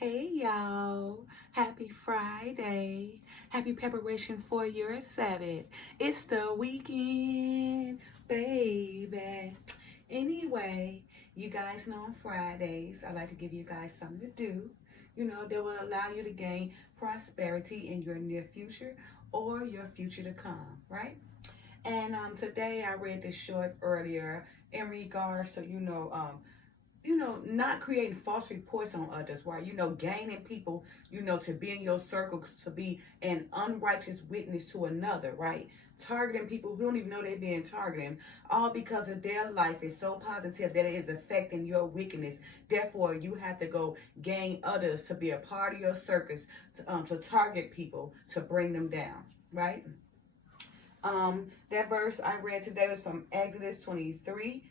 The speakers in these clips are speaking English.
Hey y'all, happy Friday. Happy preparation for your Sabbath. It's the weekend, baby. Anyway, you guys know on Fridays, I like to give you guys something to do, that will allow you to gain prosperity in your near future or your future to come, right? And today I read this short earlier in regards to, not creating false reports on others, right? Gaining people, to be in your circle, to be an unrighteous witness to another, right? Targeting people who don't even know they're being targeted, all because of their life is so positive that it is affecting your wickedness. Therefore, you have to go gain others to be a part of your circus, to target people, to bring them down, right? That verse I read today was from Exodus 23,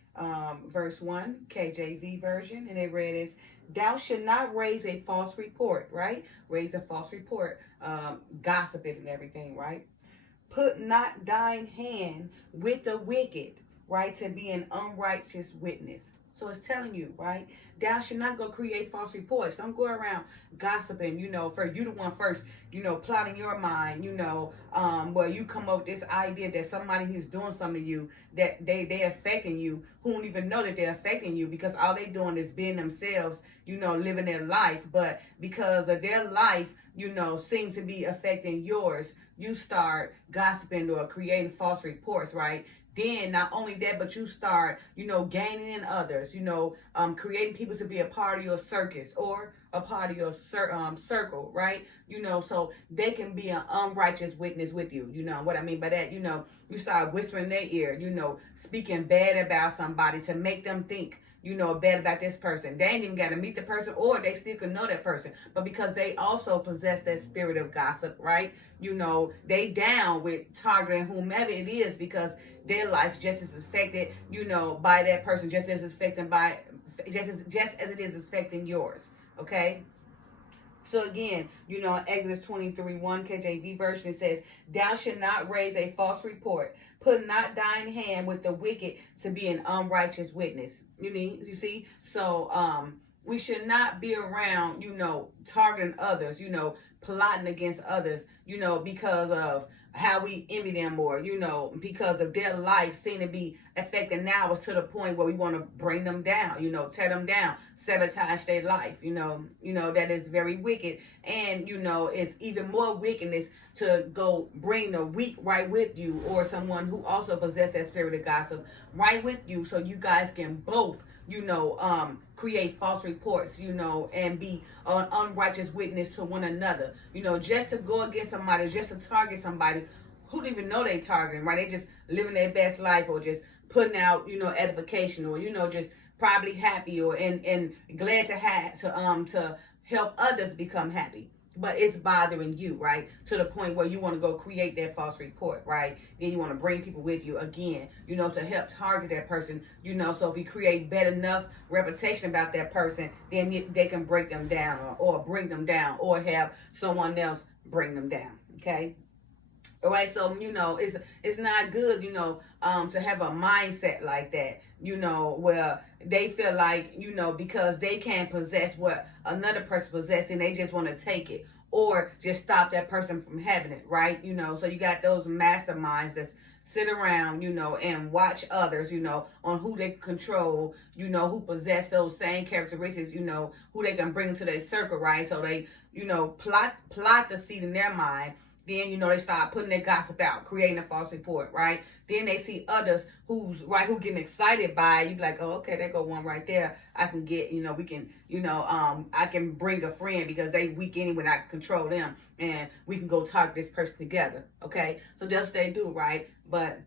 verse 1, KJV version, and it read is, "Thou should not raise a false report," right? Raise a false report, gossiping and everything, right? "Put not thine hand with the wicked," right? To be an unrighteous witness. So it's telling you, right? Thou should not go create false reports. Don't go around gossiping, for you the one first, plotting your mind, where you come up with this idea that somebody who's doing something to you, that they affecting you, who don't even know that they're affecting you because all they doing is being themselves, living their life. But because of their life, seem to be affecting yours, you start gossiping or creating false reports, right? Then not only that, but you start, gaining in others, creating people to be a part of your circus or a part of your circle, right? So they can be an unrighteous witness with you. You know what I mean by that? You start whispering in their ear, speaking bad about somebody to make them think, bad about this person. They ain't even got to meet the person, or they still could know that person. But because they also possess that spirit of gossip, right? They down with targeting whomever it is because their life just as affected, by that person, just as affected by, just as it is affecting yours. Okay. So again, Exodus 23, 1 KJV version, it says, "Thou shalt not raise a false report. Put not thine hand with the wicked to be an unrighteous witness." You see? So we should not be around, targeting others, plotting against others, because of how we envy them, or because of their life seem to be affecting ours to the point where we want to bring them down, tear them down, sabotage their life. That is very wicked. And it's even more wickedness to go bring the weak right with you, or someone who also possess that spirit of gossip right with you, so you guys can both create false reports, and be an unrighteous witness to one another, just to go against somebody, just to target somebody who don't even know they targeting, right? They just living their best life, or just putting out, edification, or, just probably happy, or and glad to have to help others become happy. But it's bothering you, right? To the point where you want to go create that false report, right? Then you want to bring people with you again, to help target that person, So if you create bad enough reputation about that person, then they can break them down, or bring them down, or have someone else bring them down, okay? All right, so it's not good, to have a mindset like that, where they feel like, because they can't possess what another person possesses, and they just want to take it, or just stop that person from having it, right? So you got those masterminds that sit around, and watch others, on who they control, who possess those same characteristics, who they can bring into their circle, right? So they, plot the seed in their mind. Then, they start putting their gossip out, creating a false report, right? Then they see others who getting excited by it. You be like, oh, okay, there go one right there. I can get, we can, I can bring a friend because they weak anyway, I can control them, and we can go talk this person together, okay? So that's what they do, right? But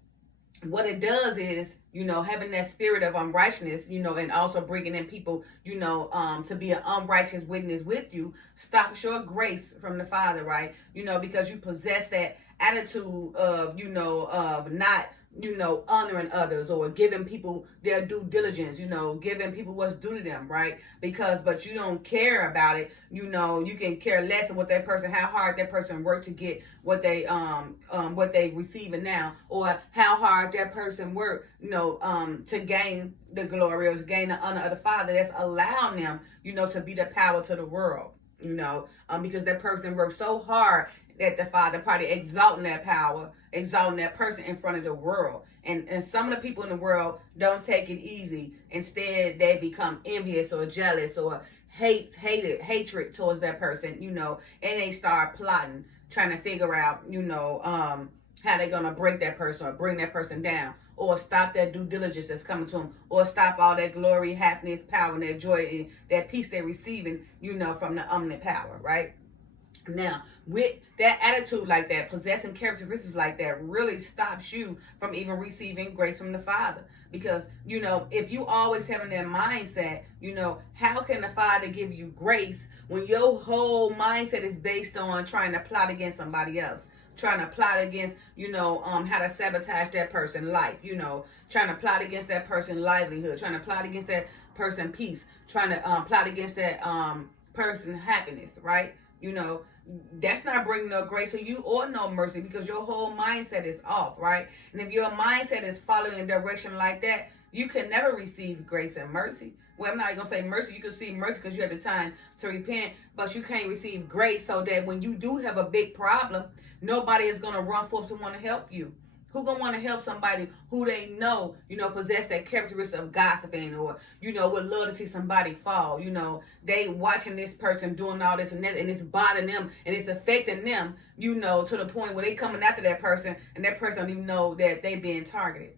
what it does is, having that spirit of unrighteousness, and also bringing in people, to be an unrighteous witness with you, stops your grace from the Father, right? Because you possess that attitude of, of not, honoring others, or giving people their due diligence, giving people what's due to them, right? But you don't care about it, you can care less of what that person, how hard that person worked to get what they receiving now, or how hard that person worked, to gain the glory, or to gain the honor of the Father that's allowing them, to be the power to the world. because that person worked so hard that the Father probably exalting that power, exalting that person in front of the world. And some of the people in the world don't take it easy. Instead, they become envious or jealous or hatred towards that person, and they start plotting, trying to figure out, how they're gonna break that person or bring that person down, or stop that due diligence that's coming to them, or stop all that glory, happiness, power, and that joy and that peace they're receiving, from the omnipotent power, right? Now, with that attitude like that, possessing characteristics like that really stops you from even receiving grace from the Father. Because, if you always having that mindset, how can the Father give you grace when your whole mindset is based on trying to plot against somebody else? Trying to plot against, how to sabotage that person's life, trying to plot against that person's livelihood, trying to plot against that person's peace, trying to plot against that person's happiness, right? That's not bringing no grace to you or no mercy, because your whole mindset is off, right? And if your mindset is following a direction like that, you can never receive grace and mercy. Well, I'm not going to say mercy. You can see mercy because you have the time to repent, but you can't receive grace, so that when you do have a big problem, nobody is going to run forth to want to help you. Who gonna want to help somebody who they know, possess that characteristic of gossiping, or, would love to see somebody fall. They watching this person doing all this and that, and it's bothering them, and it's affecting them, to the point where they coming after that person, and that person don't even know that they being targeted.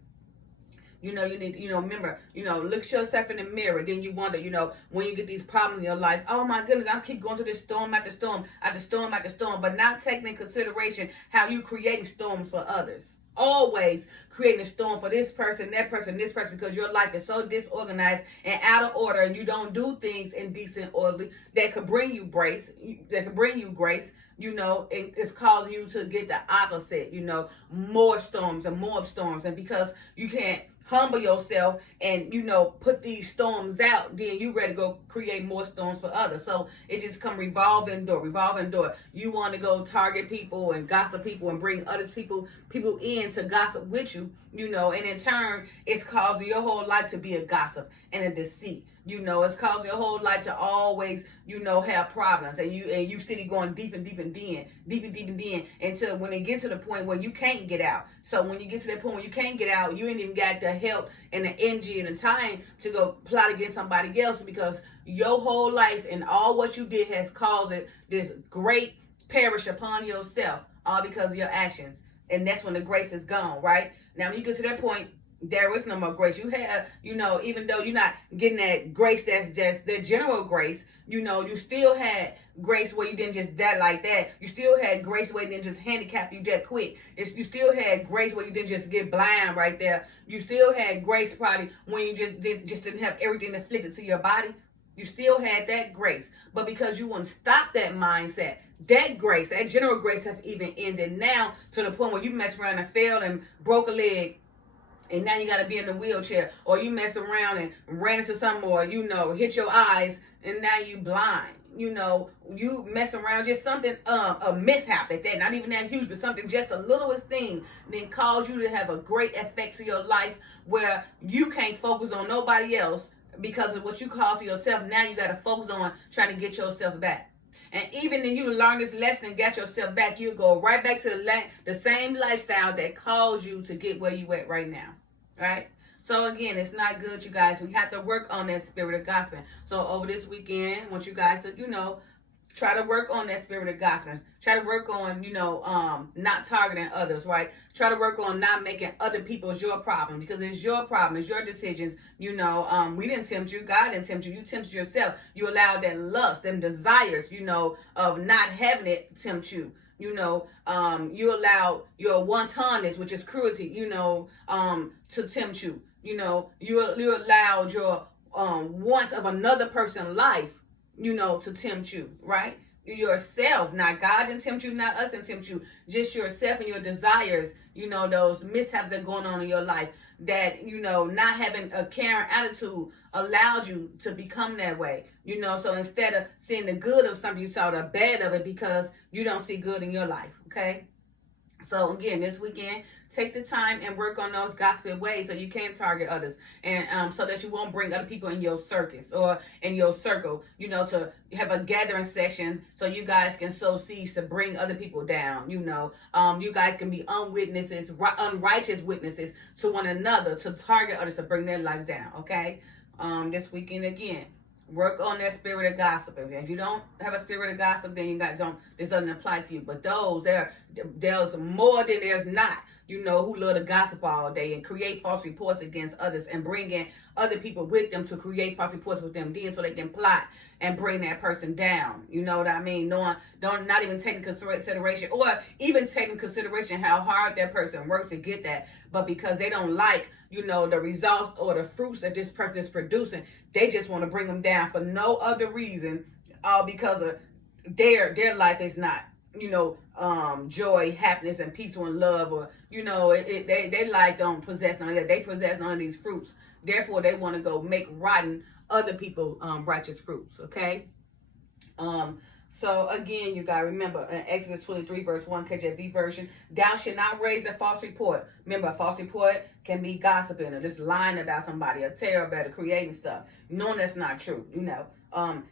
You need, remember, look at yourself in the mirror. Then you wonder, when you get these problems in your life, oh my goodness, I keep going through this storm after storm, after storm after storm, but not taking into consideration how you creating storms for others. Always creating a storm for this person, that person, this person, because your life is so disorganized and out of order, and you don't do things in decent orderly that could bring you grace, and it's causing you to get the opposite, more storms and more storms. And because you can't humble yourself and put these storms out, then you ready to go create more storms for others. So it just come revolving door. You want to go target people and gossip people and bring others people in to gossip with you, and in turn it's causing your whole life to be a gossip and a deceit. It's causing your whole life to always, have problems, and you steady going deep and deep until when it gets to the point where you can't get out. So when you get to that point where you can't get out, you ain't even got the help and the energy and the time to go plot against somebody else, because your whole life and all what you did has caused this great perish upon yourself, all because of your actions. And that's when the grace is gone, right? Now when you get to that point, there is no more grace. You have, even though you're not getting that grace that's just the general grace, you still had grace where you didn't just die like that. You still had grace where you didn't just handicap you that quick. You still had grace where you didn't just get blind right there. You still had grace probably when you just didn't have everything afflicted to your body. You still had that grace. But because you want to stop that mindset, that grace, that general grace has even ended now, to the point where you mess around and failed and broke a leg, and now you got to be in the wheelchair, or you mess around and ran into something, or, hit your eyes, and now you blind. You mess around, just something, a mishap at that, not even that huge, but something, just the littlest thing, then cause you to have a great effect to your life, where you can't focus on nobody else because of what you cause to yourself. Now you got to focus on trying to get yourself back. And even if you learn this lesson and got yourself back, you'll go right back to the same lifestyle that caused you to get where you at right now. Right? So again, it's not good, you guys. We have to work on that spirit of gospel. So over this weekend, I want you guys to, try to work on that spirit of gospel. Try to work on, not targeting others, right? Try to work on not making other people's your problem, because it's your problem, it's your decisions. We didn't tempt you. God didn't tempt you. You tempted yourself. You allowed that lust, them desires, of not having it tempt you. You allow your wantoness, which is cruelty, to tempt you. You allowed your wants of another person's life, to tempt you, right? Yourself. Not God didn't tempt you, not us didn't tempt you. Just yourself and your desires, those mishaps that are going on in your life, that, not having a caring attitude allowed you to become that way. So instead of seeing the good of something, you saw the bad of it because you don't see good in your life, okay? So again, this weekend, take the time and work on those gospel ways so you can target others, and so that you won't bring other people in your circus or in your circle. To have a gathering session so you guys can sow seeds to bring other people down. You guys can be unrighteous witnesses to one another to target others to bring their lives down. Okay, this weekend again. Work on that spirit of gossip. If you don't have a spirit of gossip, then this doesn't apply to you. But there's more than there's not, who love to gossip all day and create false reports against others and bring in other people with them to create false reports with them then so they can plot and bring that person down. You know what I mean? Not even taking consideration or even taking consideration how hard that person worked to get that, but because they don't like the results or the fruits that this person is producing, they just want to bring them down for no other reason, because of their life is not, joy, happiness, and peace and love, or their life don't possess none of that. They possess none of these fruits. Therefore, they want to go make rotten other people righteous fruits. Okay. So again, you gotta remember in Exodus 23 verse 1 KJV version, thou should not raise a false report. Remember, a false report can be gossiping or just lying about somebody or terror about it, creating stuff. Knowing that's not true.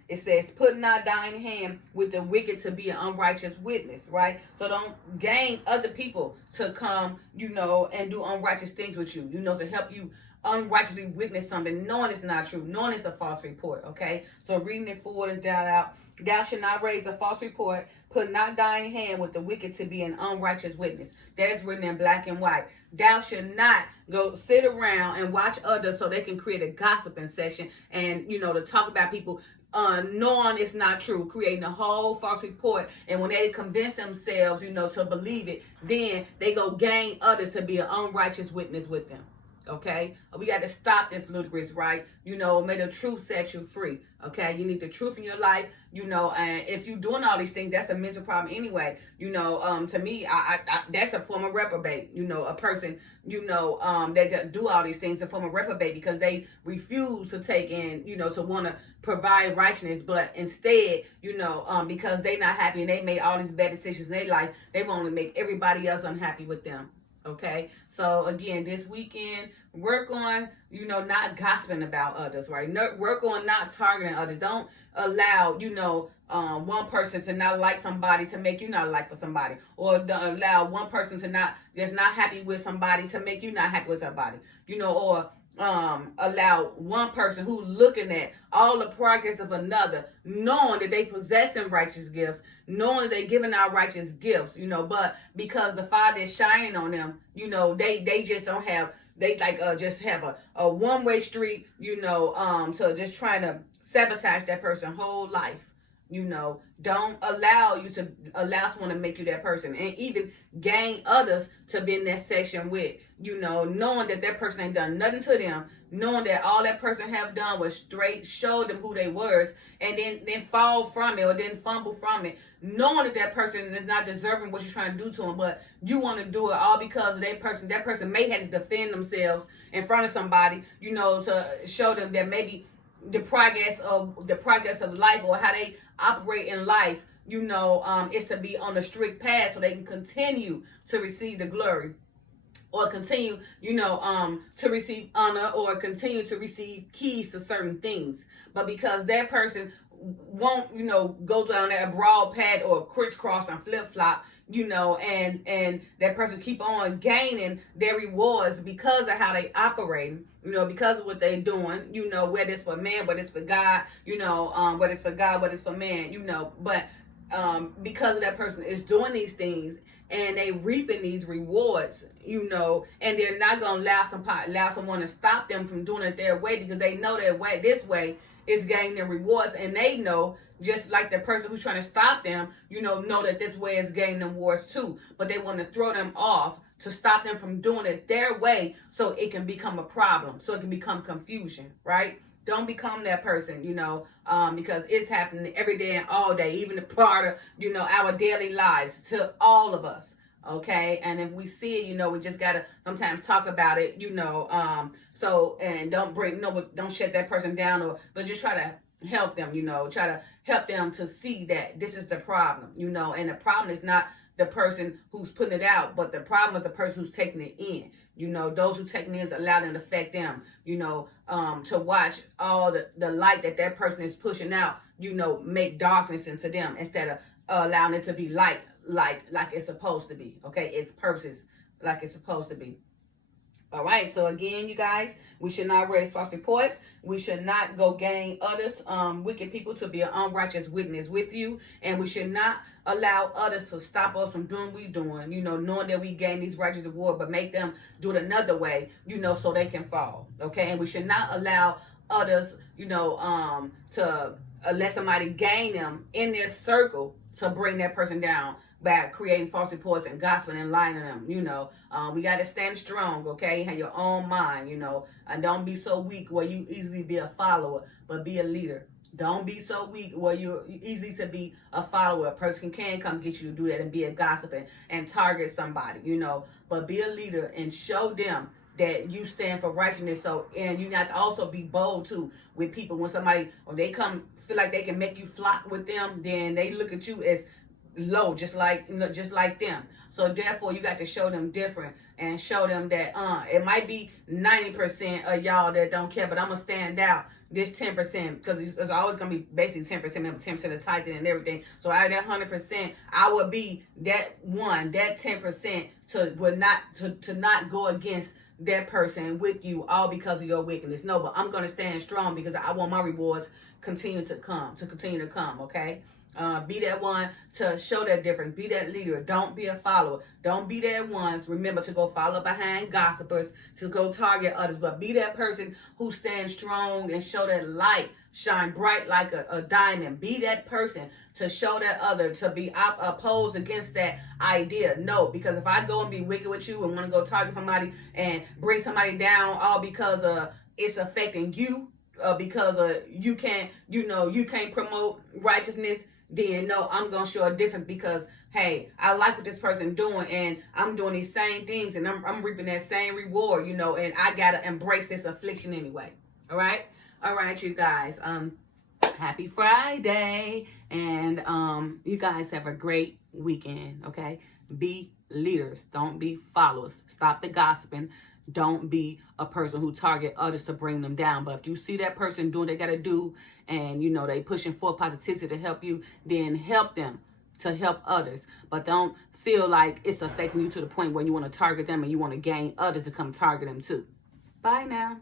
It says, put not thine hand with the wicked to be an unrighteous witness, right? So don't gain other people to come, and do unrighteous things with you, to help you unrighteously witness something, knowing it's not true, knowing it's a false report. Okay, so reading it forward and down out. Thou shalt not raise a false report. Put not thine hand with the wicked to be an unrighteous witness. That's written in black and white. Thou shalt not go sit around and watch others so they can create a gossiping section and, to talk about people knowing it's not true, creating a whole false report. And when they convince themselves, to believe it, then they go gain others to be an unrighteous witness with them. Okay, we got to stop this ludicrous, right? May the truth set you free. Okay, you need the truth in your life, and if you're doing all these things, that's a mental problem anyway. To me, I that's a form of reprobate. A person, that do all these things, a form of reprobate, because they refuse to take in, to want to provide righteousness, but instead, because they not happy and they made all these bad decisions in their life, they want to make everybody else unhappy with them. Okay, so again, this weekend, work on, not gossiping about others, right? Work on not targeting others. Don't allow, one person to not like somebody to make you not like for somebody, or don't allow one person that's not happy with somebody to make you not happy with somebody, or allow one person who's looking at all the progress of another, knowing that they possessing righteous gifts, knowing that they giving out righteous gifts, but because the Father is shining on them, they just don't have, they just have a one-way street, so just trying to sabotage that person's whole life. Don't allow someone to make you that person, and even gain others to be in that section with, knowing that person ain't done nothing to them, knowing that all that person have done was straight show them who they was, and then fall from it or then fumble from it, knowing that person is not deserving what you're trying to do to them, but you want to do it all because of that person may have to defend themselves in front of somebody, to show them that maybe the progress of life, or how they operate in life, is to be on a strict path so they can continue to receive the glory, or continue, to receive honor, or continue to receive keys to certain things. But because that person won't, go down that broad path or crisscross and flip-flop, and that person keep on gaining their rewards because of how they operate, because of what they're doing, whether it's for man, whether it's for God, whether it's for God, whether it's for man, but because of that person is doing these things and they reaping these rewards, and they're not going to allow someone to stop them from doing it their way, because they know that this way is gaining their rewards, and they know, just like the person who's trying to stop them, know that this way is gaining them rewards too, but they want to throw them off to stop them from doing it their way, so it can become a problem, so it can become confusion, right? Don't become that person, because it's happening every day and all day, even a part of, our daily lives, to all of us, okay? And if we see it, we just got to sometimes talk about it, and don't shut that person down, but just try to help them, try to help them to see that this is the problem, and the problem is not the person who's putting it out, but the problem is the person who's taking it in. You know, those who taking it in allow them to affect them, you know, to watch all the light that person is pushing out, you know, make darkness into them instead of allowing it to be light like it's supposed to be. Okay, its purposes like it's supposed to be. All right, so again, you guys, we should not raise false reports. We should not go gain others, wicked people, to be an unrighteous witness with you. And we should not allow others to stop us from doing what we're doing, you know, knowing that we gain these righteous rewards, but make them do it another way, you know, so they can fall. Okay, and we should not allow others, you know, to let somebody gain them in their circle to bring that person down by creating false reports and gossiping and lying to them. You know, we got to stand strong, okay? Have your own mind, you know, and don't be so weak where you easily be a follower, but be a leader. Don't be so weak where you're easy to be a follower. A person can come get you to do that and be a gossip and target somebody, you know, but be a leader and show them that you stand for righteousness. So, and you have to also be bold too with people. When somebody, or they come feel like they can make you flock with them, then they look at you as low, just like, you know, just like them. So therefore you got to show them different and show them that it might be 90% of y'all that don't care, but I'm gonna stand out this 10%, because it's always gonna be basically 10%, 10% of tithing and everything. So out of that 100%, I would be that 10% to not go against that person with you, all because of your wickedness. No, but I'm gonna stand strong because I want my rewards continue to come, okay? Be that one to show that difference. Be that leader. Don't be a follower. Don't be that one, remember, to go follow behind gossipers, to go target others, but be that person who stands strong and show that light shine bright like a diamond. Be that person to show that other, to be opposed against that idea. No, because if I go and be wicked with you and want to go target somebody and bring somebody down all because it's affecting you, because you can't promote righteousness, then no, I'm going to show a difference, because, hey, I like what this person doing, and I'm doing these same things, and I'm reaping that same reward, you know, and I got to embrace this affliction anyway. All right? All right, you guys. Happy Friday, and you guys have a great weekend, okay? Be leaders. Don't be followers. Stop the gossiping. Don't be a person who target others to bring them down. But if you see that person doing what they got to do, and, you know, they pushing for positivity to help you, then help them to help others. But don't feel like it's affecting you to the point where you want to target them and you want to gain others to come target them too. Bye now.